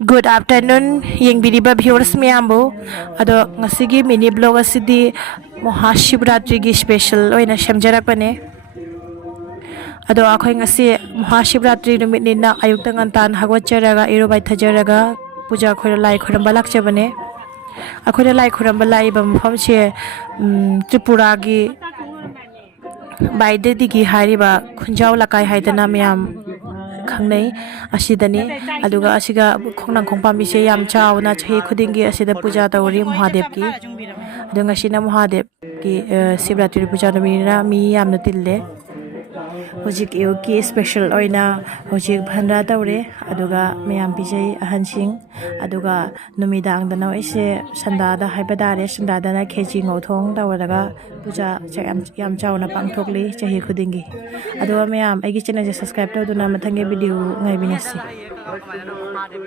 Good afternoon, yengbiriba viewers miyambu. Ado ngasigi mini blog asidi Maha Shivaratri gi special oina shamjarakpane. Ado akhoi ngasi Maha Shivaratri numit nina ayukta ngantan hagwatjaraga irubai thajaraga puja khoira lai khoiramba lakchabane. Akhoira lai khoiramba lai ba mafam che Tripura gi baide digi hariba khunjau lakai haidana miyam khangnei asidani aduga asiga khongnang khongpam ise yam chauna chahi khudingi asida puja tawri Mahadev ki adunga sina Mahadev ki Shivaratri puja namina mi yamna tille hojik eu ki special oina hojik bhanra tawre aduga miyam pijai ahansing aduga numidang dana ise sanda da haibadare sanda dana khechi ngothong tawraga puja yam chauna pangthokli chahi khudingi aduga miyam aigi channel je subscribe tawduna mathange video ngai binasi